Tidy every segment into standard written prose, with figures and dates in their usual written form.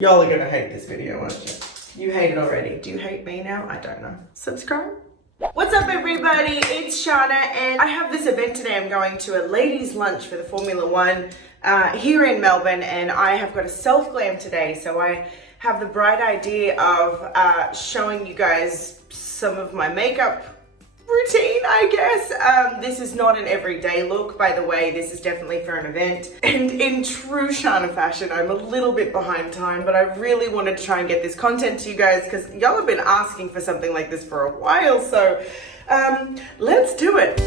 Y'all are gonna hate this video, aren't you? You hate it already. Do you hate me now? I don't know. Subscribe. What's up everybody? It's Sharna and I have this event today. I'm going to a ladies lunch for the Formula One here in Melbourne, and I have got a self glam today. So I have the bright idea of showing you guys some of my makeup routine, I guess. This is not an everyday look, by the way. This is definitely for an event. And in true Sharna fashion, I'm a little bit behind time, but I really wanted to try and get this content to you guys because y'all have been asking for something like this for a while. So let's do it.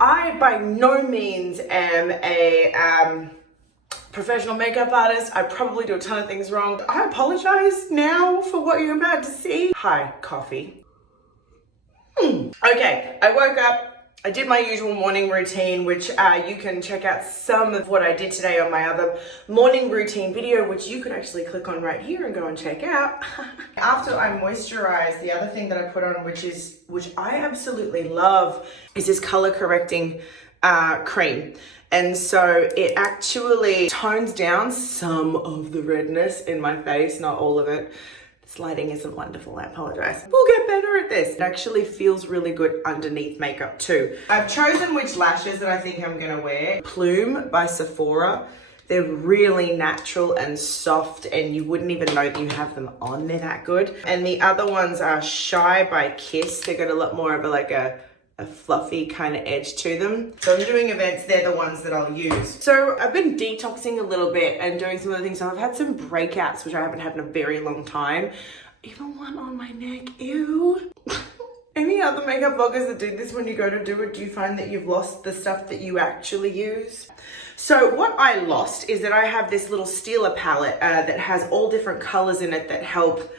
I by no means am a professional makeup artist. I probably do a ton of things wrong. I apologize now for what you're about to see. Hi, coffee. Okay, I woke up, I did my usual morning routine, which you can check out some of what I did today on my other morning routine video, which you can actually click on right here and go and check out. After I moisturize, the other thing that I put on, which I absolutely love, is this color correcting cream. And so it actually tones down some of the redness in my face, not all of it. This lighting isn't wonderful, I apologize. We'll get better at this. It actually feels really good underneath makeup too. I've chosen which lashes that I think I'm gonna wear. Plume by Sephora. They're really natural and soft, and you wouldn't even know that you have them on. They're that good. And the other ones are Shy by Kiss. They got a lot more of a fluffy kind of edge to them. So I'm doing events, they're the ones that I'll use. So I've been detoxing a little bit and doing some other things. So I've had some breakouts, which I haven't had in a very long time. Even one on my neck, ew. Any other makeup vloggers that do this, when you go to do it, do you find that you've lost the stuff that you actually use? So what I lost is that I have this little Steeler palette that has all different colors in it that help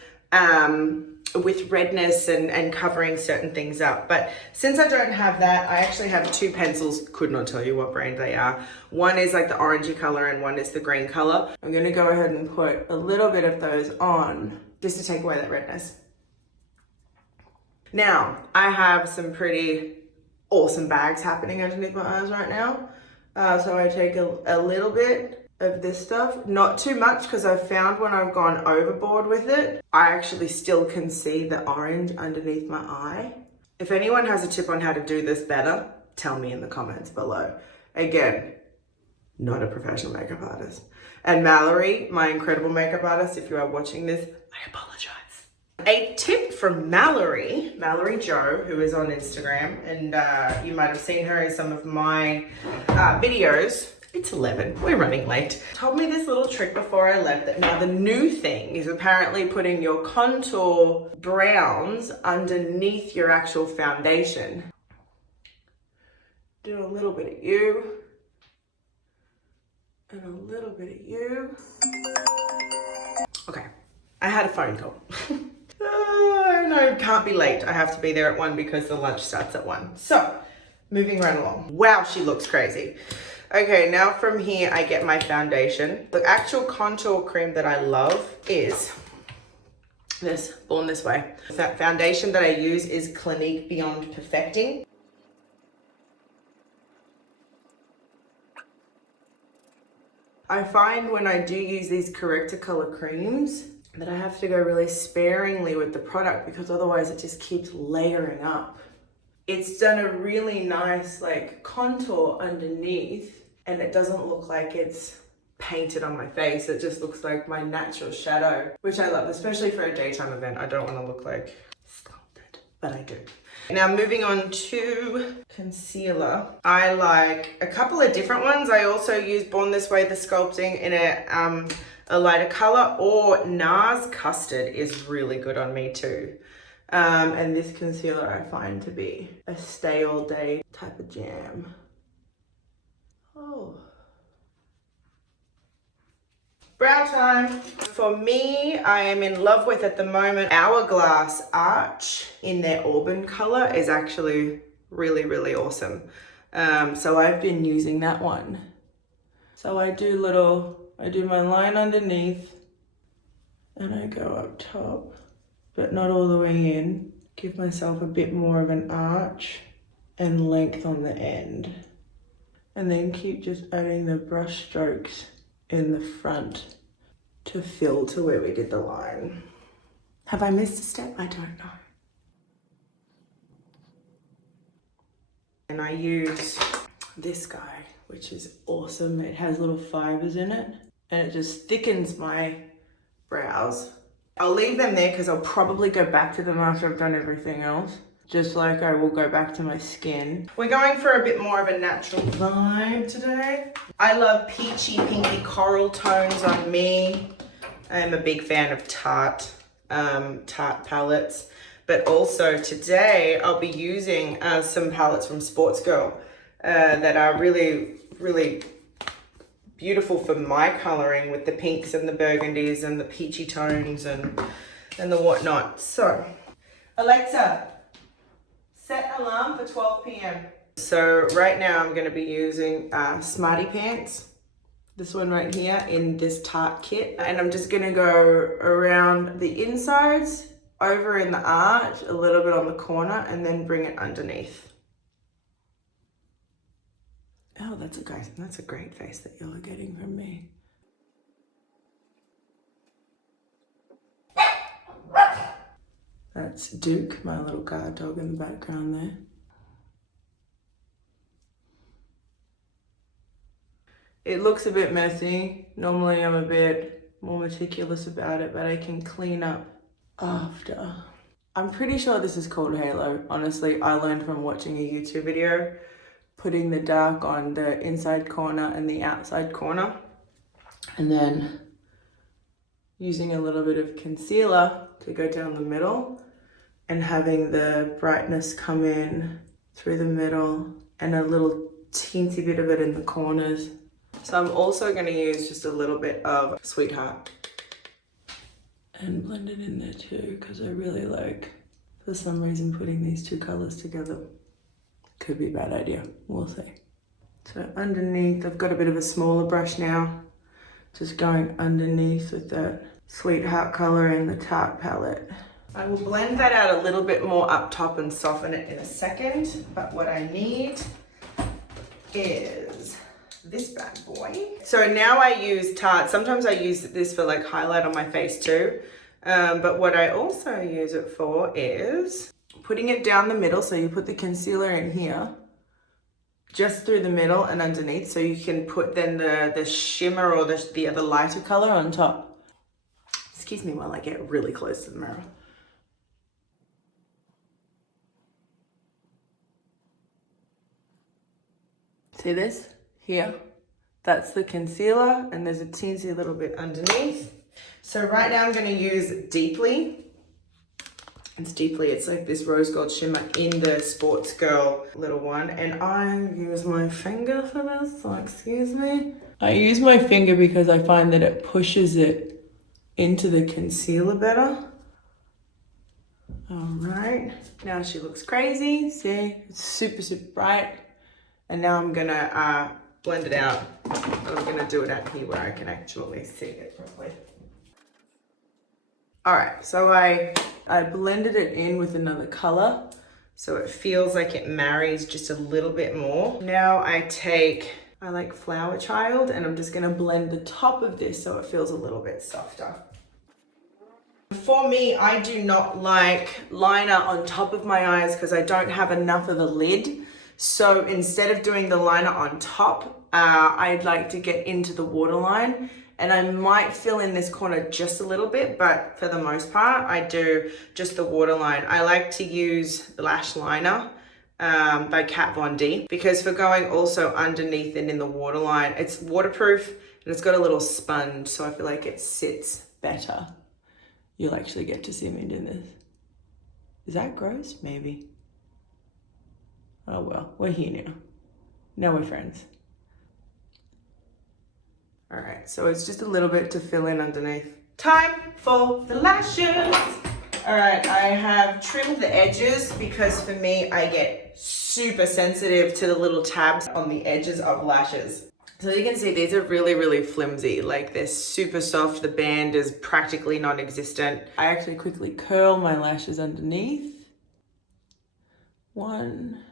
with redness and covering certain things up. But since I don't have that, I actually have two pencils. Could not tell you what brand they are. One is like the orangey color and one is the green color. I'm gonna go ahead and put a little bit of those on just to take away that redness. Now, I have some pretty awesome bags happening underneath my eyes right now. So I take a little bit of this stuff, not too much, because I've found when I've gone overboard with it, I actually still can see the orange underneath my eye. If anyone has a tip on how to do this better, tell me in the comments below. Again, not a professional makeup artist. And Mallory, my incredible makeup artist, if you are watching this, I apologize. A tip from Mallory Joe, who is on Instagram, and you might have seen her in some of my videos. It's 11, we're running late. Told me this little trick before I left that now the new thing is apparently putting your contour browns underneath your actual foundation. Do a little bit of you, and a little bit of you. Okay, I had a phone call. No, can't be late. I have to be there at 1 because the lunch starts at 1. So, moving right along. Wow, she looks crazy. Okay, now from here, I get my foundation. The actual contour cream that I love is this, Born This Way. That foundation that I use is Clinique Beyond Perfecting. I find when I do use these corrector color creams that I have to go really sparingly with the product because otherwise it just keeps layering up. It's done a really nice like contour underneath, and it doesn't look like it's painted on my face. It just looks like my natural shadow, which I love, especially for a daytime event. I don't want to look like sculpted, but I do. Now moving on to concealer. I like a couple of different ones. I also use Born This Way, the sculpting, in a lighter color, or NARS Custard is really good on me too. And this concealer I find to be a stay all day type of jam. Oh. Brow time. For me, I am in love with at the moment Hourglass Arch in their auburn color is actually really, really awesome. So I've been using that one. So I do my line underneath and I go up top, but not all the way in. Give myself a bit more of an arch and length on the end. And then keep just adding the brush strokes in the front to fill to where we did the line. Have I missed a step? I don't know. And I use this guy, which is awesome. It has little fibers in it and it just thickens my brows. I'll leave them there because I'll probably go back to them after I've done everything else. Just like I will go back to my skin. We're going for a bit more of a natural vibe today. I love peachy, pinky coral tones on me. I'm a big fan of Tarte palettes. But also today I'll be using some palettes from Sports Girl that are really, really beautiful for my coloring with the pinks and the burgundies and the peachy tones and the whatnot. So, Alexa, set alarm for 12 p.m. So right now I'm going to be using Smarty Pants. This one right here in this Tarte kit. And I'm just going to go around the insides, over in the arch, a little bit on the corner, and then bring it underneath. Oh, that's a great face that you're getting from me. That's Duke, my little guard dog in the background there. It looks a bit messy. Normally I'm a bit more meticulous about it, but I can clean up after. I'm pretty sure this is called Halo. Honestly, I learned from watching a YouTube video, putting the dark on the inside corner and the outside corner, and then using a little bit of concealer to go down the middle and having the brightness come in through the middle and a little teensy bit of it in the corners. So I'm also going to use just a little bit of Sweetheart and blend it in there too, because I really like, for some reason, putting these two colors together. Could be a bad idea, we'll see. So underneath, I've got a bit of a smaller brush now, just going underneath with that Sweetheart color in the Tarte palette. I will blend that out a little bit more up top and soften it in a second, but what I need is this bad boy. So now I use Tarte. Sometimes I use this for like highlight on my face too. But what I also use it for is putting it down the middle. So you put the concealer in here, just through the middle and underneath. So you can put then the shimmer or the other lighter color on top. Excuse me while I get really close to the mirror. See this? Here, that's the concealer, and there's a teensy little bit underneath. So right now I'm going to use Deeply. It's Deeply, it's like this rose gold shimmer in the Sports Girl little one, and I use my finger for this, so excuse me. I use my finger because I find that it pushes it into the concealer better. All right, now she looks crazy, see, it's super, super bright. And now I'm gonna blend it out. I'm gonna do it out here where I can actually see it properly. All right, so I blended it in with another color, so it feels like it marries just a little bit more. Now I like Flower Child, and I'm just gonna blend the top of this so it feels a little bit softer. For me, I do not like liner on top of my eyes because I don't have enough of a lid. So instead of doing the liner on top, I'd like to get into the waterline, and I might fill in this corner just a little bit, but for the most part, I do just the waterline. I like to use the lash liner by Kat Von D, because for going also underneath and in the waterline, it's waterproof and it's got a little sponge, so I feel like it sits better. You'll actually get to see me do this. Is that gross? Maybe. Oh well, we're here now. Now we're friends. All right, so it's just a little bit to fill in underneath. Time for the lashes. All right, I have trimmed the edges because for me, I get super sensitive to the little tabs on the edges of lashes. So you can see these are really, really flimsy. Like they're super soft. The band is practically non-existent. I actually quickly curl my lashes underneath. One.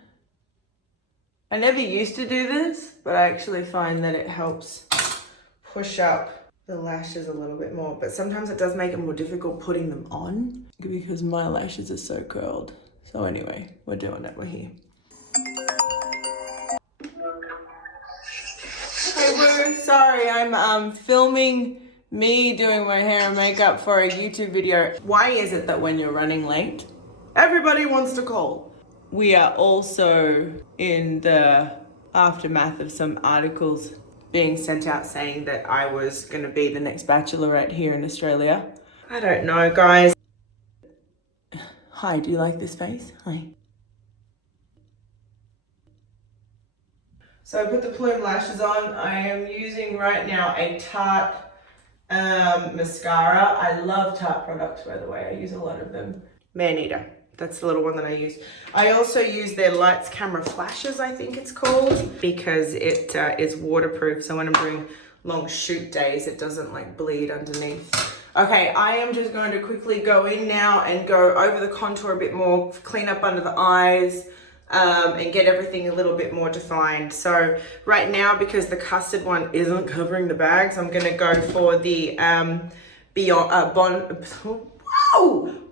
I never used to do this, but I actually find that it helps push up the lashes a little bit more, but sometimes it does make it more difficult putting them on because my lashes are so curled. So anyway, we're doing it, we're here. Hey Woo, sorry, I'm filming me doing my hair and makeup for a YouTube video. Why is it that when you're running late, everybody wants to call? We are also in the aftermath of some articles being sent out saying that I was going to be the next bachelorette here in Australia. I don't know, guys. Hi, do you like this face? Hi. So I put the plume lashes on. I am using right now a Tarte mascara. I love Tarte products, by the way. I use a lot of them. Man Eater. That's the little one that I use. I also use their lights camera flashes, I think it's called, because it is waterproof. So when I'm doing long shoot days, it doesn't like bleed underneath. Okay, I am just going to quickly go in now and go over the contour a bit more, clean up under the eyes, and get everything a little bit more defined. So right now, because the custard one isn't covering the bags, I'm gonna go for the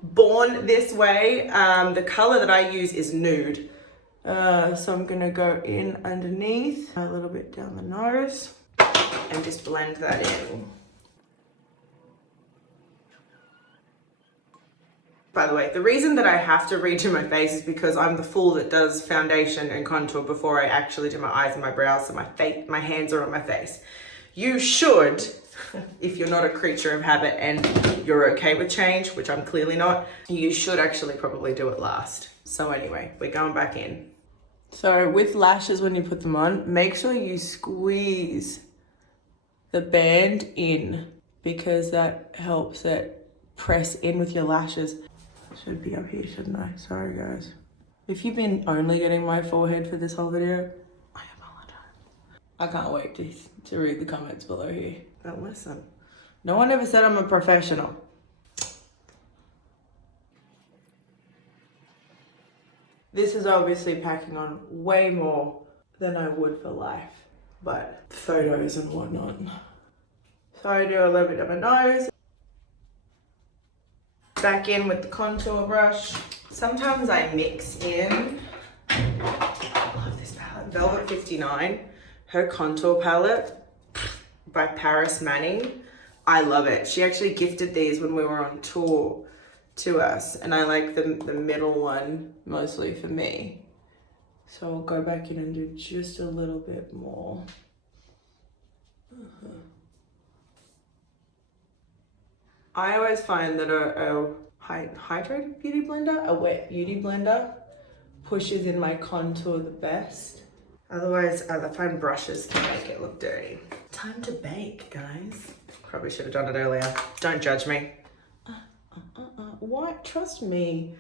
Born This Way. The color that I use is nude. So I'm gonna go in underneath, a little bit down the nose, and just blend that in. By the way, the reason that I have to redo my face is because I'm the fool that does foundation and contour before I actually do my eyes and my brows, so my hands are on my face. You should, if you're not a creature of habit and you're okay with change, which I'm clearly not, you should actually probably do it last. So anyway, we're going back in. So with lashes, when you put them on, make sure you squeeze the band in because that helps it press in with your lashes. Should be up here, shouldn't I? Sorry guys. If you've been only getting my forehead for this whole video, I apologize. I can't wait to read the comments below here. But listen, no one ever said I'm a professional. This is obviously packing on way more than I would for life, but photos and whatnot. So I do a little bit of a nose. Back in with the contour brush. Sometimes I mix in, I love this palette, Velvet 59, her contour palette by Paris Manning. I love it. She actually gifted these when we were on tour to us, and I like the middle one mostly for me. So I'll go back in and do just a little bit more. I always find that a hydrated beauty blender, a wet beauty blender, pushes in my contour the best. Otherwise, I find brushes can make it look dirty. Time to bake, guys. Probably should have done it earlier. Don't judge me. What? Trust me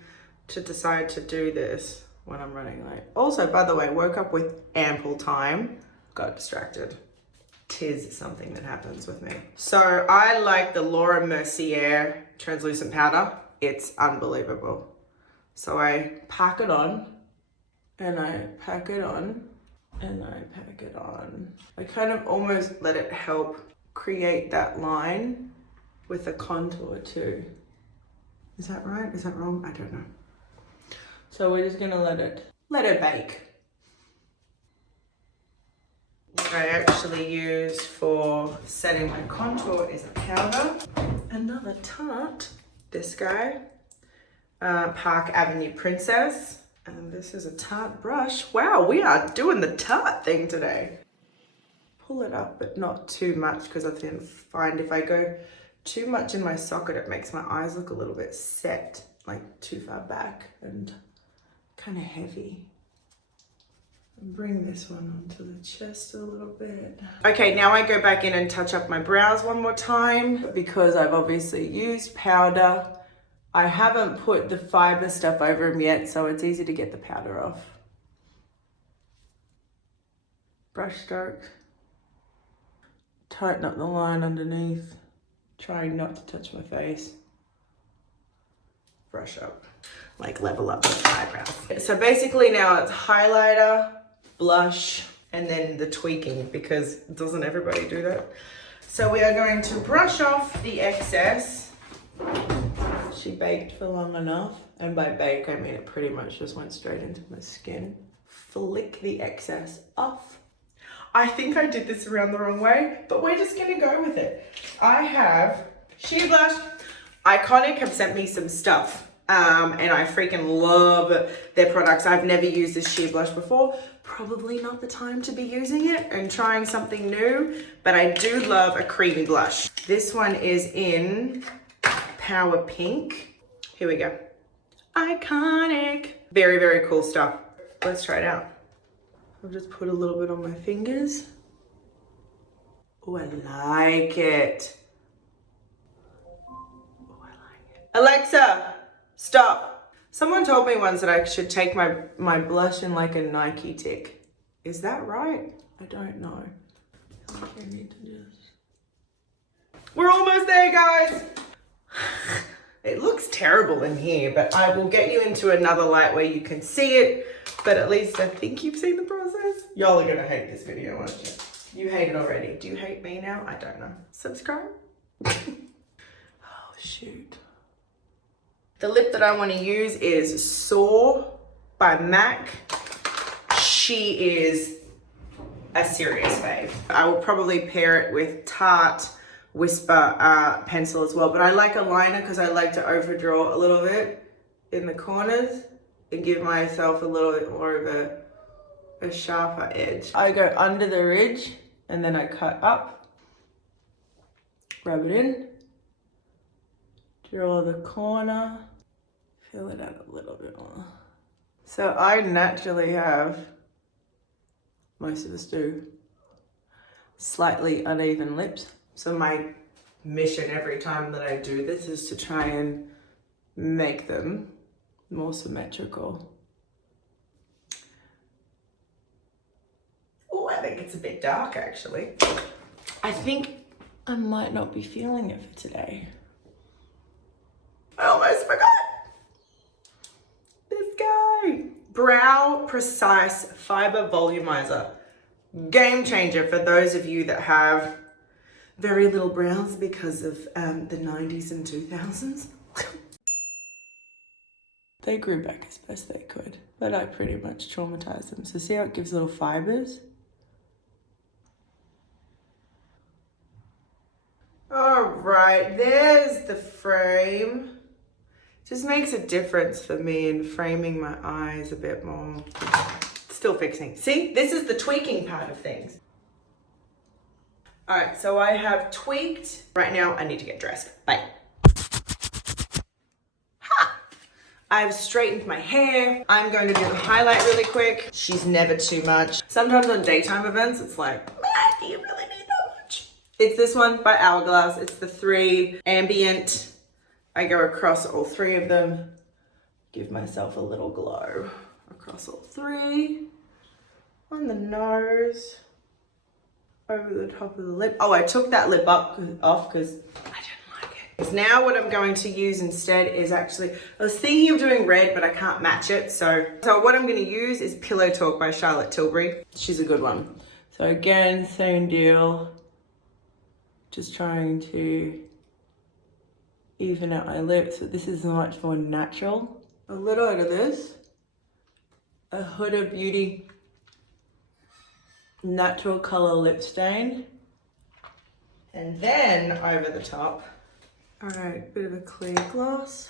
to decide to do this when I'm running late. Also, by the way, woke up with ample time, got distracted. 'Tis something that happens with me. So I like the Laura Mercier translucent powder. It's unbelievable. So I pack it on, and I pack it on, and I pack it on. I kind of almost let it help create that line with the contour too. Is that right? Is that wrong? I don't know. So we're just gonna let it bake. What I actually use for setting my contour is a powder. Another Tarte, this guy, Park Avenue Princess. And this is a Tarte brush. Wow, we are doing the Tarte thing today. Pull it up, but not too much, because I find if I go too much in my socket, it makes my eyes look a little bit set, like too far back and kind of heavy. Bring this one onto the chest a little bit. Okay, now I go back in and touch up my brows one more time because I've obviously used powder. I haven't put the fiber stuff over them yet, so it's easy to get the powder off. Brush stroke. Tighten up the line underneath. Trying not to touch my face. Brush up. Like level up with eyebrows. So basically now it's highlighter, blush, and then the tweaking, because doesn't everybody do that? So we are going to brush off the excess. She baked for long enough. And by bake, I mean it pretty much just went straight into my skin. Flick the excess off. I think I did this around the wrong way, but we're just gonna go with it. I have Sheer Blush. Iconic have sent me some stuff. And I freaking love their products. I've never used this sheer blush before. Probably not the time to be using it and trying something new, but I do love a creamy blush. This one is in Power Pink. Here we go. Iconic. Very, very cool stuff. Let's try it out. I'll just put a little bit on my fingers. Oh, I like it. Oh, I like it. Alexa, stop. Someone told me once that I should take my blush in like a Nike tick. Is that right? I don't know. I think I need to just... We're almost there, guys. It looks terrible in here, but I will get you into another light where you can see it. But at least I think you've seen the process. Y'all are gonna hate this video, aren't you? You hate it already. Do you hate me now? I don't know. Subscribe. Oh, shoot. The lip that I want to use is Soar by MAC. She is a serious fave. I will probably pair it with Tarte Whisper pencil as well, but I like a liner because I like to overdraw a little bit in the corners and give myself a little bit more of a sharper edge. I go under the ridge and then I cut up, rub it in, draw the corner, fill it out a little bit more. So I naturally have, most of us do, slightly uneven lips. So my mission every time that I do this is to try and make them more symmetrical. Oh, I think it's a bit dark actually. I think I might not be feeling it for today. I almost forgot. This guy. Brow Precise Fiber Volumizer. Game changer for those of you that have very little brows because of the 90s and 2000s. They grew back as best they could, but I pretty much traumatized them. So see how it gives little fibers? All right, there's the frame. Just makes a difference for me in framing my eyes a bit more. Still fixing. See, this is the tweaking part of things. All right, so I have tweaked. Right now, I need to get dressed. Bye. Ha! I've straightened my hair. I'm going to do the highlight really quick. She's never too much. Sometimes on daytime events, it's like, do you really need that much? It's this one by Hourglass. It's the 3 Ambient. I go across all 3 of them. Give myself a little glow across all 3. On the nose. Over the top of the lip. Oh, I took that lip off because I didn't like it. Now what I'm going to use instead is actually, I was thinking of doing red, but I can't match it. So what I'm going to use is Pillow Talk by Charlotte Tilbury. She's a good one. So again, same deal. Just trying to even out my lips, but this is much more natural. A little out of this. A Huda Beauty natural color lip stain, and then over the top. All right, bit of a clear gloss,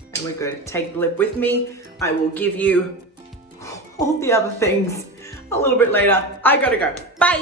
and we're good. Take the lip with me. I will give you all the other things a little bit later. I gotta go. Bye.